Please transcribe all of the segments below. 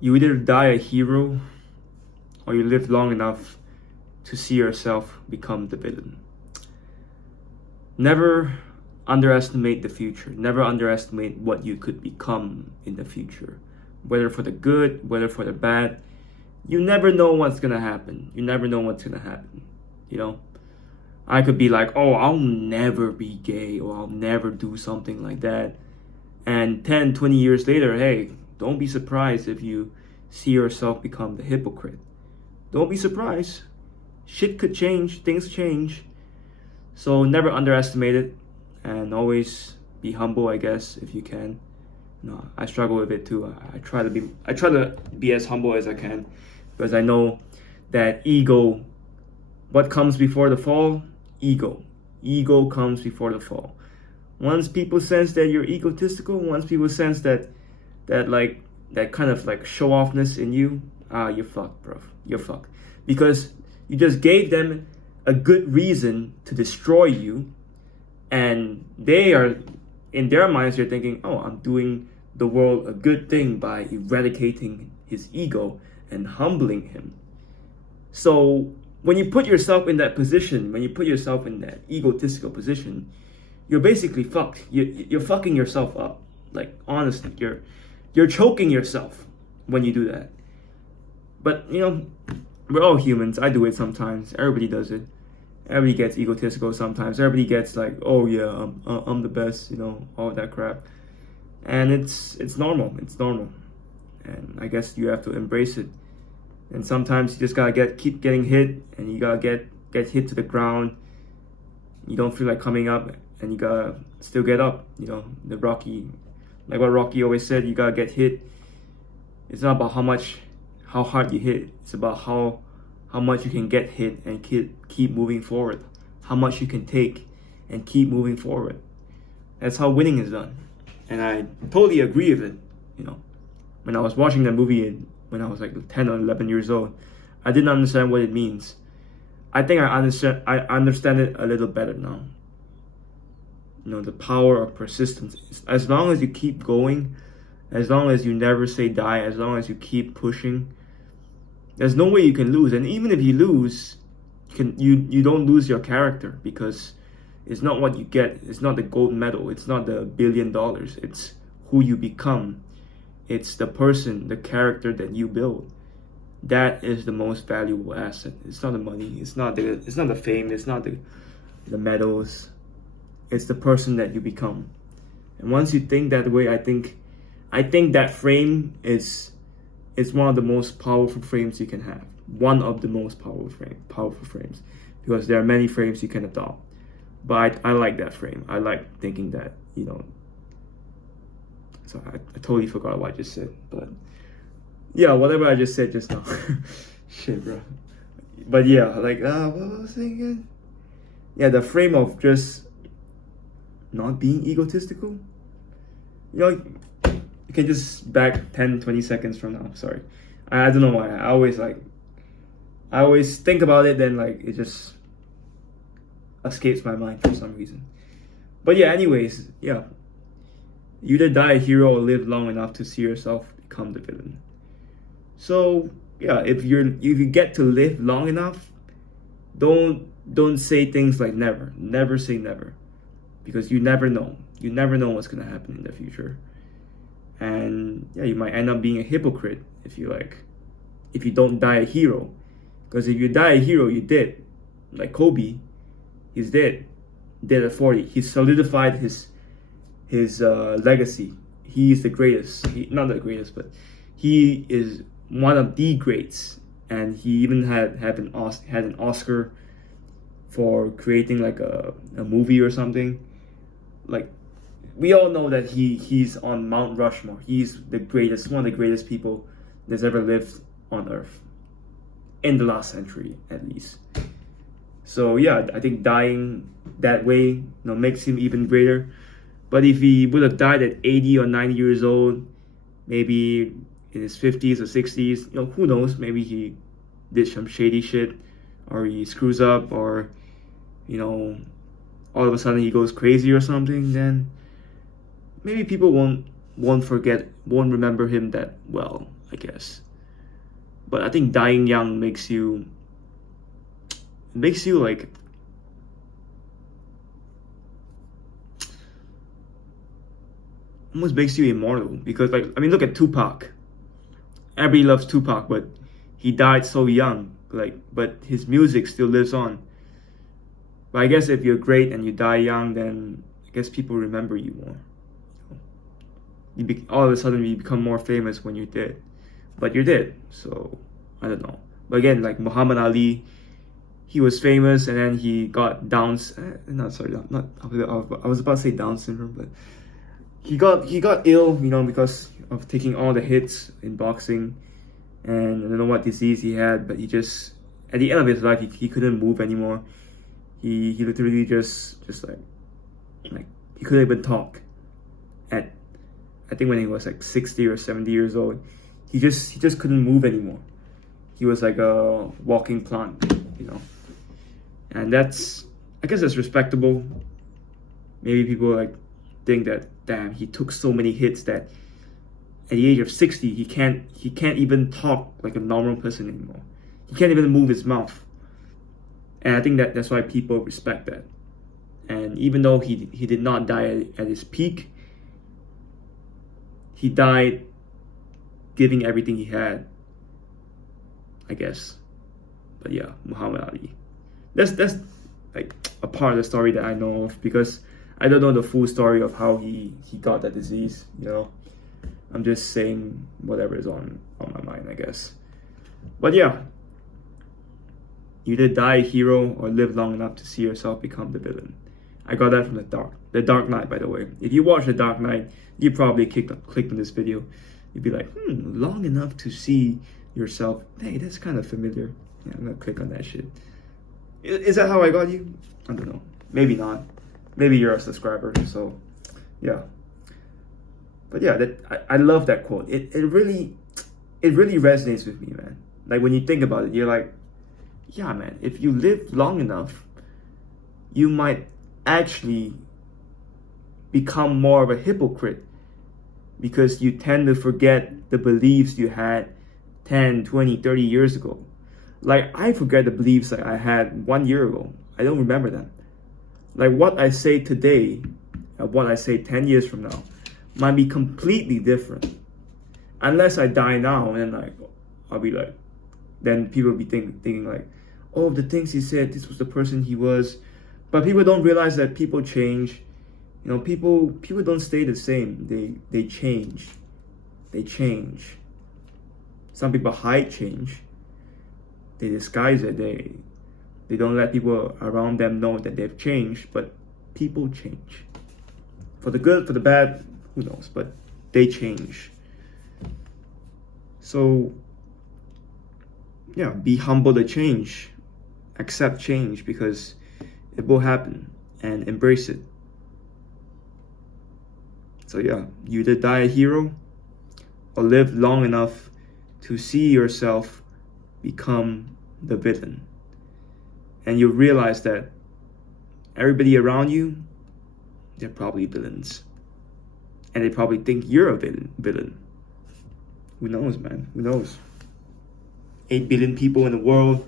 You either die a hero or you live long enough to see yourself become the villain. Never underestimate the future. Never underestimate what you could become in the future. Whether for the good, whether for the bad. You never know what's gonna happen. You never know what's gonna happen. You know? I could be like, oh, I'll never be gay or I'll never do something like that. And 10, 20 years later, hey, don't be surprised if you see yourself become the hypocrite. Don't be surprised. Shit could change, things change. So never underestimate it and always be humble, I guess, if you can. No, I struggle with it too. I try to be as humble as I can because I know that ego, what comes before the fall? Ego. Ego comes before the fall. Once people sense that you're egotistical, once people sense that kind of like show offness in you, you're fucked, bro. You're fucked. Because you just gave them a good reason to destroy you, and they are, in their minds, they're thinking, oh, I'm doing the world a good thing by eradicating his ego and humbling him. So when you put yourself in that position, when you put yourself in that egotistical position, you're basically fucked. You're fucking yourself up. Like, honestly, you're choking yourself when you do that. But you know, we're all humans. I do it sometimes. Everybody does it. Everybody gets egotistical sometimes. Everybody gets like, oh yeah, I'm the best, you know, all that crap. And it's normal. It's normal. And I guess you have to embrace it. And sometimes you just gotta keep getting hit, and you gotta get hit to the ground. You don't feel like coming up, and you gotta still get up. You know, like what Rocky always said, you gotta get hit. It's not about how hard you hit. It's about how much you can get hit and keep moving forward. How much you can take and keep moving forward. That's how winning is done. And I totally agree with it. You know, when I was watching that movie when I was like 10 or 11 years old, I didn't understand what it means. I think I understand it a little better now. You know, the power of persistence. As long as you keep going, as long as you never say die, as long as you keep pushing, there's no way you can lose. And even if you lose, you don't lose your character, because it's not what you get. It's not the gold medal. It's not the $1 billion. It's who you become. It's the person, the character that you build. That is the most valuable asset. It's not the money. It's not the fame. It's not the medals. It's the person that you become. And once you think that way, I think that frame is one of the most powerful frames you can have. One of the most powerful frames, because there are many frames you can adopt. But I like that frame. I like thinking that, you know. So I totally forgot what I just said, but yeah, whatever I just said just now. Shit, bro. But yeah, like what was I saying again? Yeah, the frame of just not being egotistical. You know, you can just back 10, 20 seconds from now. Sorry, I don't know why. I always think about it, then like it just escapes my mind for some reason. But yeah, anyways, yeah. You either die a hero or live long enough to see yourself become the villain. So yeah, if you get to live long enough, don't say things like never. Never say never. Because you never know. You never know what's gonna happen in the future. And yeah, you might end up being a hypocrite if you don't die a hero. Because if you die a hero, you did. Like Kobe, he's dead. Dead at 40. He solidified his legacy. He is the greatest. Not the greatest, but he is one of the greats. And he even had an Oscar for creating like a movie or something. Like, we all know that he's on Mount Rushmore. He's the greatest, one of the greatest people that's ever lived on Earth in the last century, at least. So yeah, I think dying that way, makes him even greater. But if he would have died at 80 or 90 years old, maybe in his 50s or 60s, who knows? Maybe he did some shady shit, or he screws up, or all of a sudden he goes crazy or something. Then maybe people won't remember him that well. I guess. But I think dying young makes you like almost makes you immortal, because like, I mean, look at Tupac. Everybody loves Tupac, but he died so young. Like, but his music still lives on. But I guess if you're great and you die young, then I guess people remember you more. All of a sudden you become more famous when you're dead, but you're dead. So I don't know. But again, like Muhammad Ali, he was famous and then he got Down's. Not sorry, not. I was about to say Down syndrome, but he got ill, you know, because of taking all the hits in boxing, and I don't know what disease he had, but he just, at the end of his life, he couldn't move anymore. He literally just like he couldn't even talk. At, I think when he was like 60 or 70 years old, he just couldn't move anymore. He was like a walking plant, you know. And that's, I guess that's respectable. Maybe people like think that, damn, he took so many hits that at the age of 60 he can't even talk like a normal person anymore. He can't even move his mouth. And I think that's why people respect that. And even though he did not die at his peak, he died giving everything he had, I guess. But yeah, Muhammad Ali. That's like a part of the story that I know of, because I don't know the full story of how he got that disease, you know. I'm just saying whatever is on my mind, I guess. But yeah, you either die a hero or live long enough to see yourself become the villain. I got that from The Dark Knight, by the way. If you watch The Dark Knight, you probably clicked on this video. You'd be like, long enough to see yourself. Hey, that's kind of familiar. Yeah, I'm gonna click on that shit. Is that how I got you? I don't know. Maybe not. Maybe you're a subscriber, so yeah. But yeah, I love that quote. It really resonates with me, man. Like when you think about it, you're like, yeah, man, if you live long enough, you might actually become more of a hypocrite, because you tend to forget the beliefs you had 10, 20, 30 years ago. Like, I forget the beliefs that I had 1 year ago. I don't remember them. Like, what I say today and what I say 10 years from now might be completely different. Unless I die now, and then I'll be like, then people will be thinking like, oh, the things he said, this was the person he was. But people don't realize that people change. You know, people don't stay the same. They change. They change. Some people hide change. They disguise it. They don't let people around them know that they've changed, but people change. For the good, for the bad, who knows, but they change. So yeah, be humble to change. Accept change, because it will happen, and embrace it. So yeah, you either die a hero or live long enough to see yourself become the villain. And you realize that everybody around you, they're probably villains. And they probably think you're a villain. Who knows, man? Who knows? 8 billion people in the world.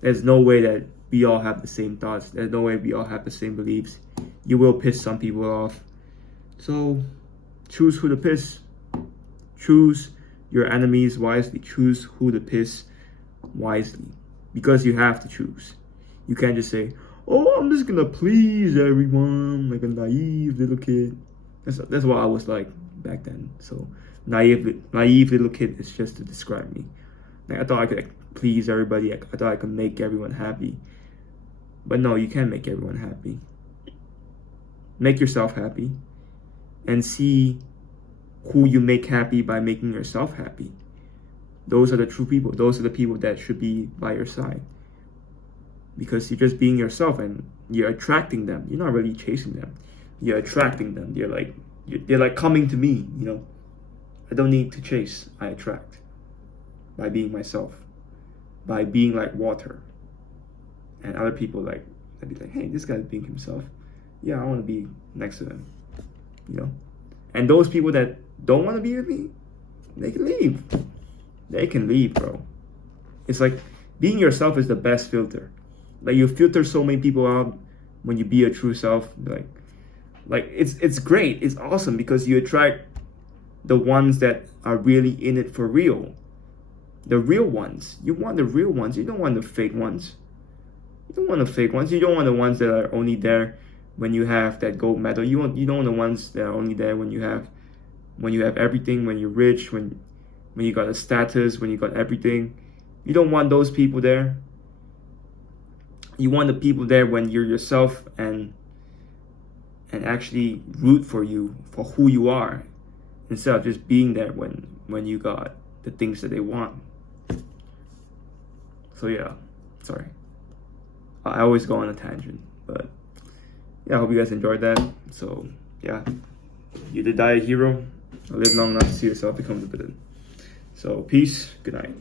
There's no way that we all have the same thoughts. There's no way we all have the same beliefs. You will piss some people off. So choose who to piss. Choose your enemies wisely. Choose who to piss wisely. Because you have to choose. You can't just say, oh, I'm just gonna please everyone like a naive little kid. That's what I was like back then. So naive little kid is just to describe me. Like, I thought I could please everybody. I thought I could make everyone happy. But no, you can't make everyone happy. Make yourself happy. And see who you make happy by making yourself happy. Those are the true people. Those are the people that should be by your side. Because you're just being yourself and you're attracting them. You're not really chasing them. You're attracting them. They're like coming to me, you know. I don't need to chase. I attract. By being myself. By being like water. And other people they'd be like, hey, this guy's being himself. Yeah, I want to be next to them. You know? And those people that don't want to be with me, they can leave. they can leave, bro. It's like being yourself is the best filter. Like you filter so many people out when you be your true self. Like it's great. It's awesome because you attract the ones that are really in it for real. The real ones. You want the real ones. You don't want the fake ones. You don't want the fake ones. You don't want the ones that are only there when you have that gold medal. You don't want the ones that are only there when you have everything, when you're rich, when you got a status, when you got everything. You don't want those people there. You want the people there when you're yourself and actually root for you for who you are, instead of just being there when you got the things that they want. So yeah, sorry. I always go on a tangent, but yeah, I hope you guys enjoyed that. So yeah, you did die a hero. Live long enough to see yourself become the villain. So peace. Good night.